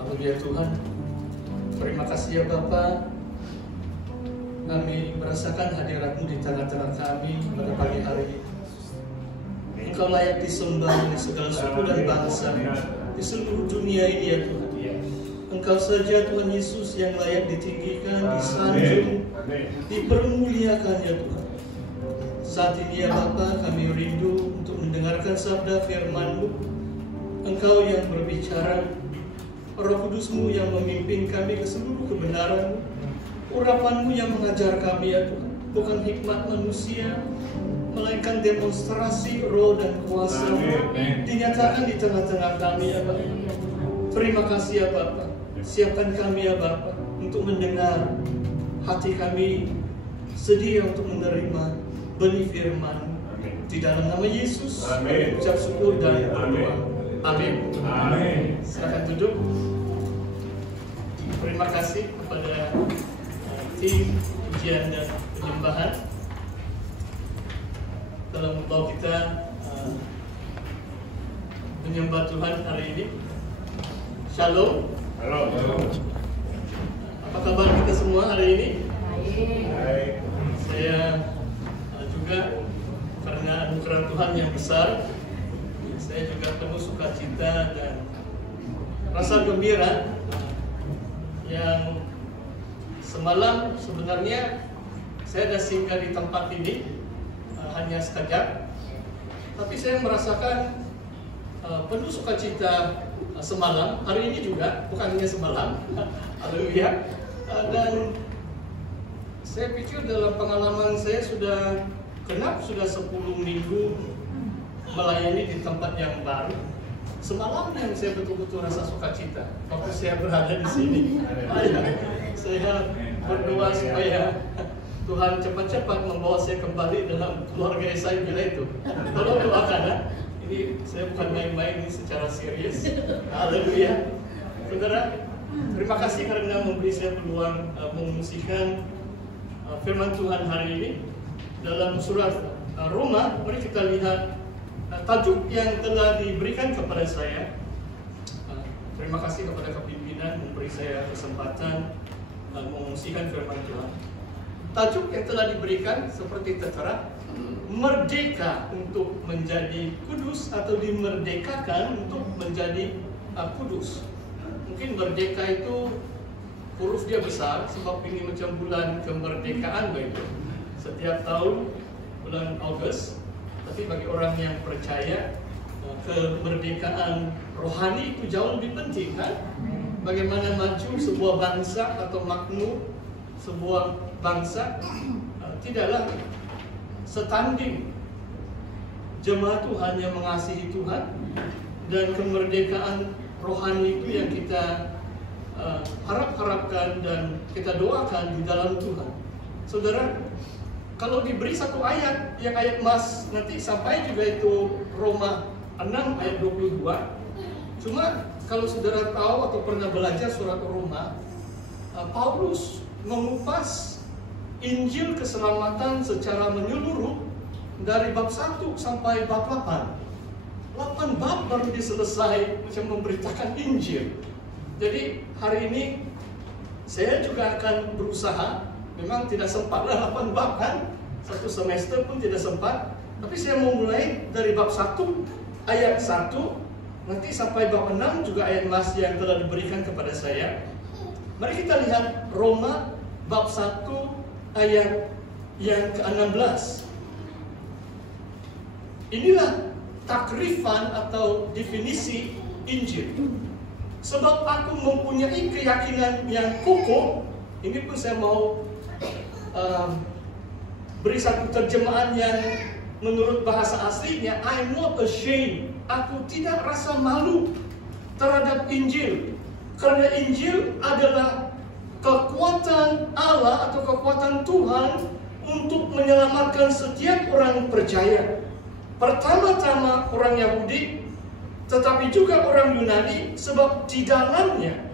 Haleluya Tuhan. Terima kasih ya Bapa. Kami merasakan hadirat-Mu di tengah-tengah kami pada pagi hari ini. Engkau layak disembah oleh segala suku dan bangsa di seluruh dunia ini ya Tuhan. Engkau saja Tuhan Yesus yang layak ditinggikan, disanjung, dipermuliakan ya Tuhan. Saat ini ya Bapa, kami rindu untuk mendengarkan sabda firman-Mu. Engkau yang berbicara, Roh Kudus-Mu yang memimpin kami ke seluruh kebenaran, urapan-Mu yang mengajar kami ya Tuhan. Bukan hikmat manusia, melainkan demonstrasi roh dan kuasa dinyatakan di tengah-tengah kami ya Bapak. Terima kasih ya Bapak. Siapkan kami ya Bapak untuk mendengar. Hati kami sedia untuk menerima benih firman. Di dalam nama Yesus, ucap syukur dan berdoa. Amin. Amin. Silakan duduk. Terima kasih kepada tim pujian dan penyembahan telah membawa kita menyembah Tuhan hari ini. Shalom. Halo. Apa kabar kita semua hari ini? Baik. Saya juga karena anugerah Tuhan yang besar, saya juga penuh sukacita dan rasa gembira yang semalam sebenarnya saya sudah singgah di tempat ini hanya sekejap, tapi saya merasakan penuh sukacita semalam, hari ini juga, bukan hanya semalam. Haleluya. Dan saya pikir dalam pengalaman saya sudah 10 minggu melayani di tempat yang baru. Semalam yang saya betul-betul rasa sukacita waktu saya berada di sini. Saya berdoa supaya Tuhan cepat-cepat membawa saya kembali dalam keluarga saya bila itu. Tolong doakan ya. Ini saya bukan main-main, ini secara serius. Haleluya. Saudara, terima kasih karena memberi saya peluang mengungsikan firman Tuhan hari ini dalam surat Roma. Mari kita lihat tajuk yang telah diberikan kepada saya. Terima kasih kepada kepimpinan memberi saya kesempatan mengungsikan firman Tuhan. Tajuk yang telah diberikan seperti tertera, merdeka untuk menjadi kudus atau dimerdekakan untuk menjadi kudus. Mungkin merdeka itu huruf dia besar sebab ini macam bulan kemerdekaan begitu. Setiap tahun bulan Agustus. Tapi bagi orang yang percaya kemerdekaan rohani itu jauh lebih penting kan? Bagaimana maju sebuah bangsa atau makmur sebuah bangsa tidaklah setanding jemaat Tuhan yang mengasihi Tuhan dan kemerdekaan rohani itu yang kita harapkan dan kita doakan di dalam Tuhan. Saudara, kalau diberi satu ayat yang ayat emas nanti sampai juga itu Roma 6 ayat 22. Cuma kalau saudara tahu atau pernah belajar surat Roma, Paulus mengupas Injil keselamatan secara menyeluruh dari bab 1 sampai bab 8. 8 bab baru diselesai macam memberitakan Injil. Jadi hari ini saya juga akan berusaha, memang tidak sempatlah 8 bab kan, satu semester pun tidak sempat. Tapi saya mau mulai dari bab 1 ayat 1 nanti sampai bab 6 juga ayat emas yang telah diberikan kepada saya. Mari kita lihat Roma bab 1 ayat yang ke-16. Inilah takrifan atau definisi Injil. Sebab aku mempunyai keyakinan yang kokoh. Ini pun saya mau beri satu terjemahan yang menurut bahasa aslinya, I'm not ashamed. Aku tidak rasa malu terhadap Injil. Karena Injil adalah kekuatan Allah atau kekuatan Tuhan untuk menyelamatkan setiap orang percaya. Pertama-tama orang Yahudi, tetapi juga orang Yunani, sebab di dalamnya,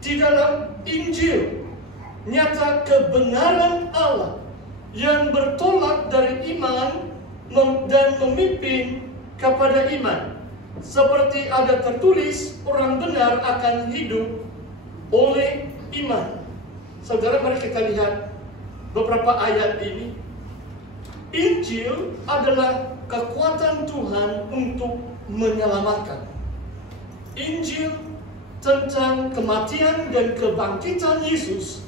di dalam Injil, nyata kebenaran Allah yang bertolak dari iman dan memimpin kepada iman. Seperti ada tertulis, orang benar akan hidup oleh iman. Saudara, mari kita lihat beberapa ayat ini. Injil adalah kekuatan Tuhan untuk menyelamatkan. Injil tentang kematian dan kebangkitan Yesus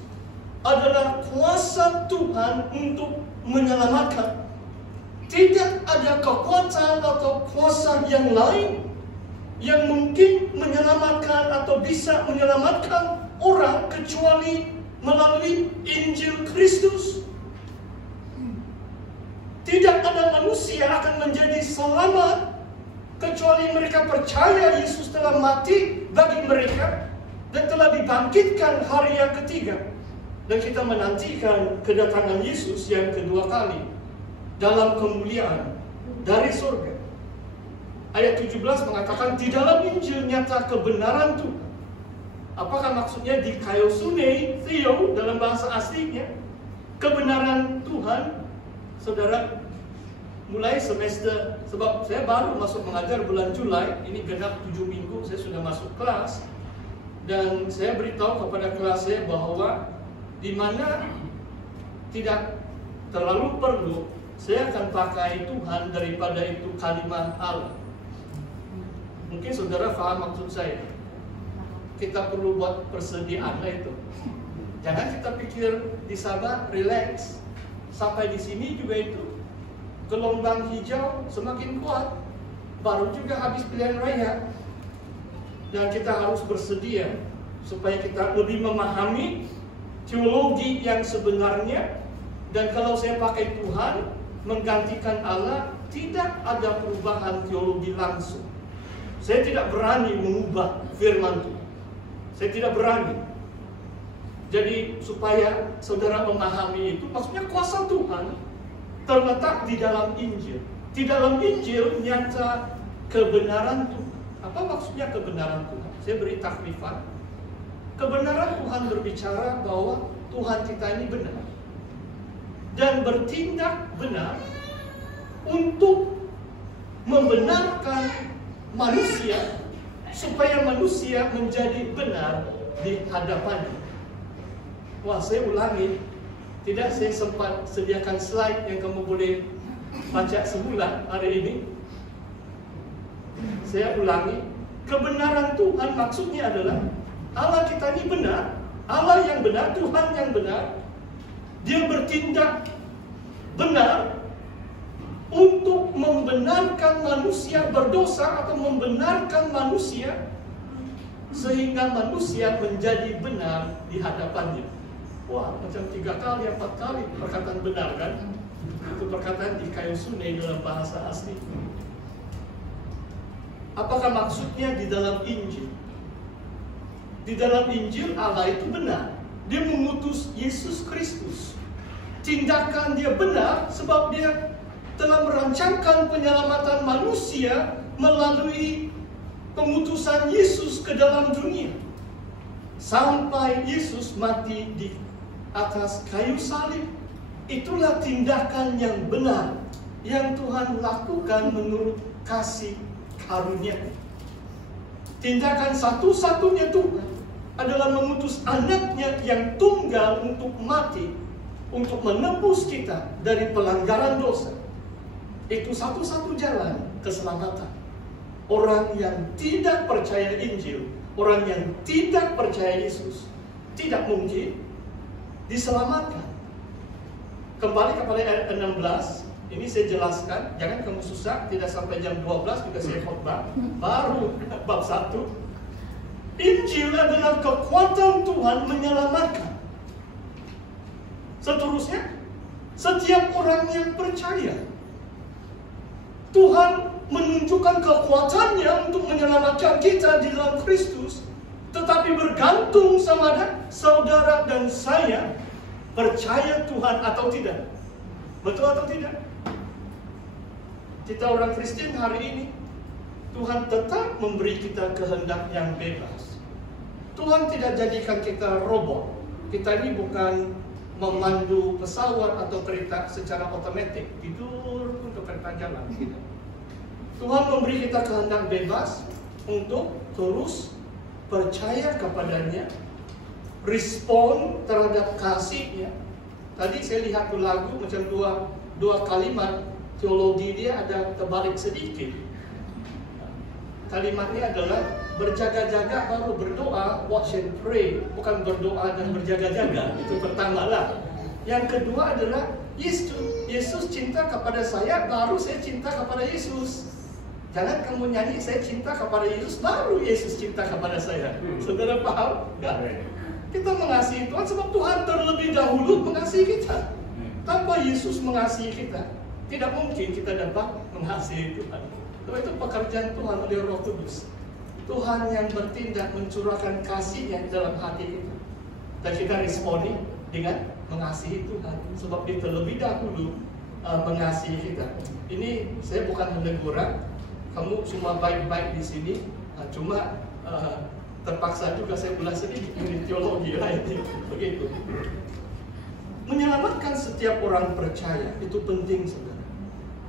adalah kuasa Tuhan untuk menyelamatkan. Tidak ada kekuatan atau kuasa yang lain yang mungkin menyelamatkan atau bisa menyelamatkan orang kecuali melalui Injil Kristus. Tidak ada manusia akan menjadi selamat kecuali mereka percaya Yesus telah mati bagi mereka dan telah dibangkitkan hari yang ketiga. Dan kita menantikan kedatangan Yesus yang kedua kali dalam kemuliaan dari surga. Ayat 17 mengatakan di dalam Injil nyata kebenaran Tuhan. Apakah maksudnya di kaiosune theo dalam bahasa aslinya? Kebenaran Tuhan, saudara, mulai semester, sebab saya baru masuk mengajar bulan Julai, ini genap 7 minggu saya sudah masuk kelas. Dan saya beritahu kepada kelas saya bahwa di mana tidak terlalu perlu, saya akan pakai Tuhan daripada itu kalimat Allah. Mungkin saudara paham maksud saya. Kita perlu buat persediaan itu. Jangan kita pikir di Sabah relax. Sampai di sini juga itu gelombang hijau semakin kuat. Baru juga habis pilihan raya. Dan kita harus bersedia supaya kita lebih memahami teologi yang sebenarnya. Dan kalau saya pakai Tuhan menggantikan Allah, tidak ada perubahan teologi langsung. Saya tidak berani mengubah firman Tuhan. Saya tidak berani. Jadi supaya saudara memahami itu, maksudnya kuasa Tuhan terletak di dalam Injil. Di dalam Injil nyata kebenaran Tuhan. Apa maksudnya kebenaran Tuhan? Saya beri takrifan. Kebenaran Tuhan berbicara bahwa Tuhan kita ini benar dan bertindak benar untuk membenarkan manusia supaya manusia menjadi benar di hadapannya. Wah, saya ulangi. Tidak saya sempat sediakan slide yang kamu boleh baca semula hari ini. Saya ulangi. Kebenaran Tuhan maksudnya adalah Allah kita ini benar, Allah yang benar, Tuhan yang benar. Dia bertindak benar untuk membenarkan manusia berdosa atau membenarkan manusia sehingga manusia menjadi benar di hadapannya. Wah, macam 3 kali, 4 kali perkataan benar kan? Itu perkataan di kaiosune dalam bahasa asli. Apakah maksudnya di dalam Injil? Di dalam Injil Allah itu benar. Dia mengutus Yesus Kristus. Tindakan dia benar sebab dia telah merancangkan penyelamatan manusia melalui pengutusan Yesus ke dalam dunia. Sampai Yesus mati di atas kayu salib. Itulah tindakan yang benar yang Tuhan lakukan menurut kasih karunia. Tindakan satu-satunya Tuhan adalah mengutus anaknya yang tunggal untuk mati, untuk menebus kita dari pelanggaran dosa. Itu satu-satu jalan keselamatan. Orang yang tidak percaya Injil, orang yang tidak percaya Yesus, tidak mungkin diselamatkan. Kembali kepada ayat 16, ini saya jelaskan, jangan kamu susah, tidak sampai jam 12 juga saya khotbah. Baru bab 1. Injil adalah kekuatan Tuhan menyelamatkan. Seterusnya, setiap orang yang percaya, Tuhan menunjukkan kekuatannya untuk menyelamatkan kita di dalam Kristus. Tetapi bergantung sama ada saudara dan saya percaya Tuhan atau tidak. Betul atau tidak? Kita orang Kristen hari ini, Tuhan tetap memberi kita kehendak yang bebas. Tuhan tidak jadikan kita robot. Kita ini bukan memandu pesawat atau kereta secara otomatis. Tidur pun ke kereta jalan. Tuhan memberi kita kehendak bebas untuk terus percaya kepadanya, respon terhadap kasih-Nya. Tadi saya lihat tuh lagu macam dua kalimat teologi dia ada terbalik sedikit. Kalimatnya adalah berjaga-jaga baru berdoa, watch and pray, bukan berdoa dan berjaga-jaga. Itu pertama lah. Yang kedua adalah Yesus cinta kepada saya, baru saya cinta kepada Yesus. Jangan kamu nyanyi, saya cinta kepada Yesus, baru Yesus cinta kepada saya. Saudara paham? Enggak? Kita mengasihi Tuhan sebab Tuhan terlebih dahulu mengasihi kita. Tanpa Yesus mengasihi kita, tidak mungkin kita dapat mengasihi Tuhan. Sebab itu pekerjaan Tuhan oleh Roh Kudus. Tuhan yang bertindak mencurahkan kasih-Nya dalam hati kita. Dan kita responi dengan mengasihi Tuhan. Sebab Dia terlebih dahulu mengasihi kita. Ini saya bukan menegur, kamu semua baik-baik di sini, cuma terpaksa juga saya ulas sedikit ini teologi lain. Begitu. Menyelamatkan setiap orang percaya itu penting, saudara.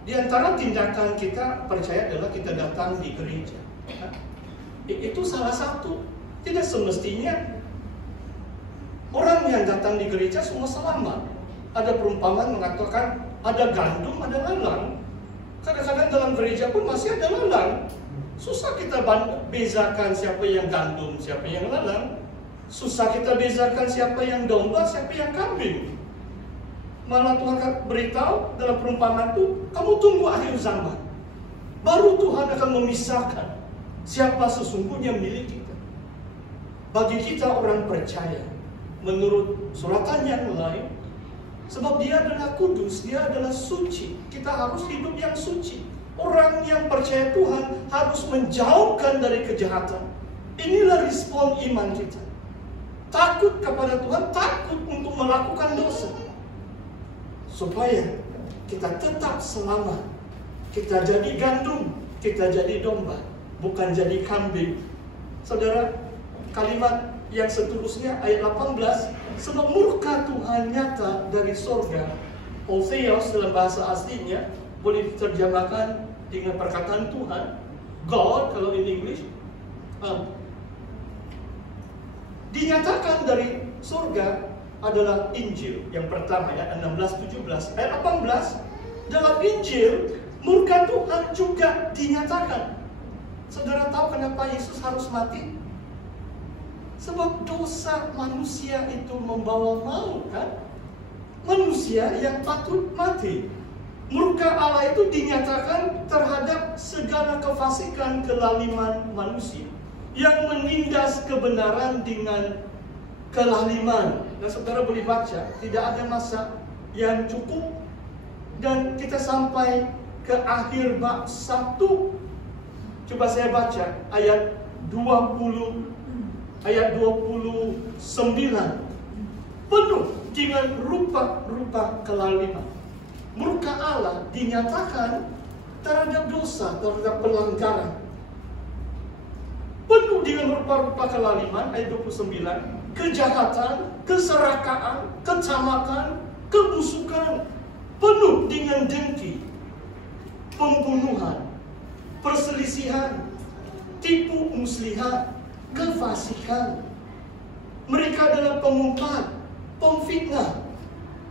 Di antara tindakan kita percaya adalah kita datang di gereja. Itu salah satu. Tidak semestinya orang yang datang di gereja semua selamat. Ada perumpamaan mengatakan ada gandum, ada lalang. Kadang-kadang dalam gereja pun masih ada lalang. Susah kita bezakan siapa yang gandum, siapa yang lalang. Susah kita bezakan siapa yang domba, siapa yang kambing. Malah Tuhan beritahu dalam perumpamaan itu, kamu tunggu akhir zaman. Baru Tuhan akan memisahkan siapa sesungguhnya milik kita. Bagi kita orang percaya, menurut suratan yang lain, sebab Dia adalah kudus, Dia adalah suci. Kita harus hidup yang suci. Orang yang percaya Tuhan harus menjauhkan dari kejahatan. Inilah respon iman kita. Takut kepada Tuhan, takut untuk melakukan dosa. Supaya kita tetap selamat. Kita jadi gandum, kita jadi domba, bukan jadi kambing. Saudara, kalimat yang seterusnya ayat 18, sebab murka Tuhan nyata dari sorga. Theos dalam bahasa aslinya boleh diterjemahkan dengan perkataan Tuhan, God kalau in English. Dinyatakan dari surga adalah Injil yang pertama ya, 16-17. Ayat 18, dalam Injil murka Tuhan juga dinyatakan. Saudara tahu kenapa Yesus harus mati? Sebab dosa manusia itu membawa maut, kan? Manusia yang patut mati. Murka Allah itu dinyatakan terhadap segala kefasikan kelaliman manusia yang menindas kebenaran dengan kelaliman. Dan saudara boleh baca, tidak ada masa yang cukup. Dan kita sampai ke akhir bab 1. Coba saya baca ayat 20. Ayat 29, penuh dengan rupa-rupa kelaliman. Murka Allah dinyatakan terhadap dosa, terhadap pelanggaran. Penuh dengan rupa-rupa kelaliman, ayat 29, kejahatan, keserakaan, kecamakan, kebusukan. Penuh dengan dengki, pembunuhan, perselisihan, tipu muslihat, kefasikan. Mereka adalah pengumpat, pemfitnah,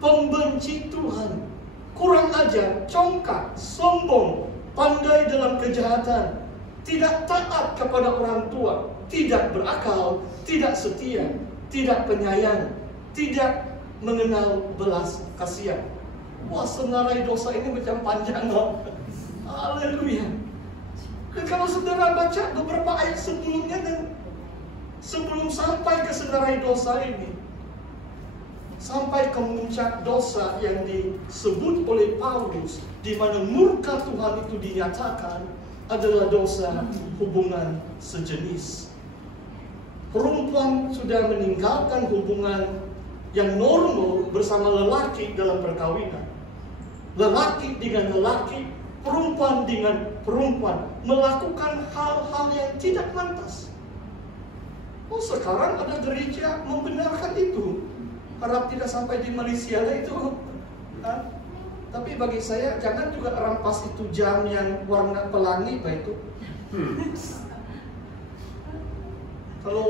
pembenci Tuhan, kurang ajar, congkak, sombong, pandai dalam kejahatan, tidak taat kepada orang tua, tidak berakal, tidak setia, tidak penyayang, tidak mengenal belas kasihan. Wah, senarai dosa ini macam panjang loh. Haleluya. Dan kalau saudara baca beberapa ayat sebelumnya dan sebelum sampai ke senarai dosa ini, sampai ke puncak dosa yang disebut oleh Paulus, di mana murka Tuhan itu dinyatakan adalah dosa hubungan sejenis. Perempuan sudah meninggalkan hubungan yang normal bersama lelaki dalam perkawinan. Lelaki dengan lelaki, perempuan dengan perempuan melakukan hal-hal yang tidak pantas. Oh, sekarang ada gereja membenarkan itu. Harap tidak sampai di Malaysia lah itu. Tapi bagi saya jangan juga rampas itu jam yang warna pelangi Pak itu. Kalau